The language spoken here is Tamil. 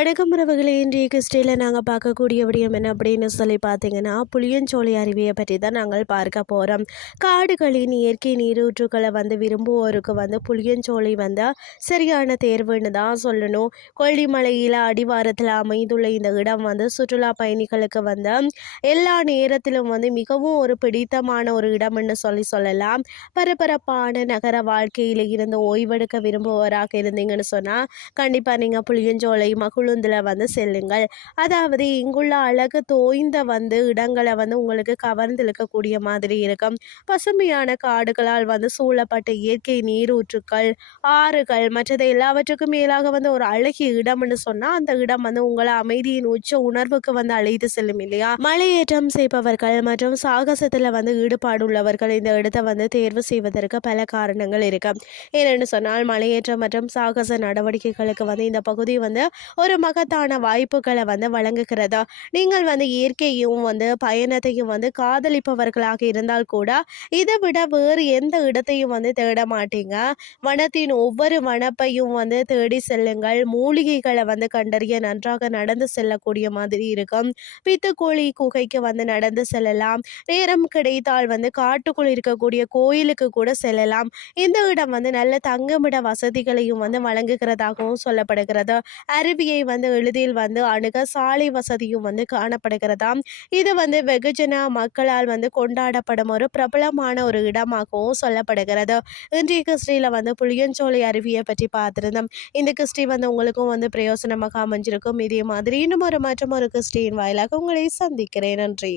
வணக்கம் உறவுகளே. இன்றைய கிறிஸ்டியில் நாங்கள் பார்க்கக்கூடிய விடயம் என்ன அப்படின்னு சொல்லி பார்த்தீங்கன்னா புளியஞ்சோலை அருவியை பற்றி தான் நாங்கள் பார்க்க போகிறோம் காடுகளின் இயற்கை நீரூற்றுக்களை வந்து விரும்புவோருக்கு வந்து புளியஞ்சோலை வந்து சரியான தேர்வுன்னு தான் சொல்லணும். கொல்லிமலையில் அடிவாரத்தில் அமைந்துள்ள இந்த இடம் வந்து சுற்றுலா பயணிகளுக்கு வந்து எல்லா நேரத்திலும் வந்து மிகவும் ஒரு பிடித்தமான ஒரு இடம்னு சொல்லி சொல்லலாம். பரபரப்பான நகர வாழ்க்கையில் இருந்து ஓய்வெடுக்க விரும்புவோராக இருந்தீங்கன்னு சொன்னால் கண்டிப்பாக நீங்கள் புளியஞ்சோலை மகுழுந்தில் வந்து செல்லுங்கள். அதாவது இங்குள்ள அழகு தோய்ந்த வந்து இடங்களை வந்து உங்களுக்கு கவர்ந்துழுக்கக்கூடிய மாதிரி இருக்கும். பசுமையான காடுகளால் வந்து சூழப்பட்ட இயற்கை நீரூற்றுக்கள் ஆறுகள் மற்றது எல்லாவற்றுக்கும் மேலாக வந்து ஒரு அழகிய இடம்னு சொன்னால் அந்த இடம் வந்து உங்களை அமைதியின் உச்ச உணர்வுக்கு வந்து அழைத்து செல்லும் இல்லையா? மலையேற்றம் செய்பவர்கள் மற்றும் சாகசத்தில் வந்து ஈடுபாடு உள்ளவர்கள் இந்த இடத்தை வந்து தேர்வு செய்வதற்கு பல காரணங்கள் இருக்கு. ஏனென்னு சொன்னால் மலையேற்றம் மற்றும் சாகச நடவடிக்கைகளுக்கு வந்து இந்த பகுதி வந்து ஒரு மகத்தான வாய்ப்புகளை வந்து வழங்குகிறதா? நீங்கள் வந்து இயற்கையும் வந்து பயணத்தையும் வந்து காதலிப்பவர்களாக இருந்தால் கூட இதை விட வேறு எந்த இடத்தையும் வந்து தேட மாட்டீங்க. வனத்தின் ஒவ்வொரு வனப்பையும் வந்து தேடி செல்லுங்கள். மூலிகைகளை வந்து கண்டறிய நன்றாக நடந்து செல்லக்கூடிய மாதிரி இருக்கும். பித்துக்கோழி குகைக்கு வந்து நடந்து செல்லலாம். நேரம் கிடைத்தால் வந்து காட்டுக்குள் இருக்கக்கூடிய கோயிலுக்கு கூட செல்லலாம். இந்த இடம் வந்து நல்ல தங்குமிட வசதிகளையும் வந்து வழங்குகிறதாகவும் சொல்லப்படுகிறது. அருவியை வந்து எளிதில் வந்து அணுக சாலை வசதியும் வந்து காணப்படுகிறதாம். இது வந்து வெகுஜன மக்களால் வந்து கொண்டாடப்படும் ஒரு பிரபலமான ஒரு இடமாகவும் சொல்லப்படுகிறது. இன்றைய கிறிஸ்டியில் வந்து புளியஞ்சோலை அருவியை பற்றி பார்த்துருந்தோம். இந்த கிறிஸ்டி வந்து உங்களுக்கும் வந்து பிரயோசனமாக அமைஞ்சிருக்கும். இதே மாதிரி இன்னும் ஒரு மற்றும் ஒரு கிறிஸ்டியின் வாயிலாக உங்களை சந்திக்கிறேன். நன்றி.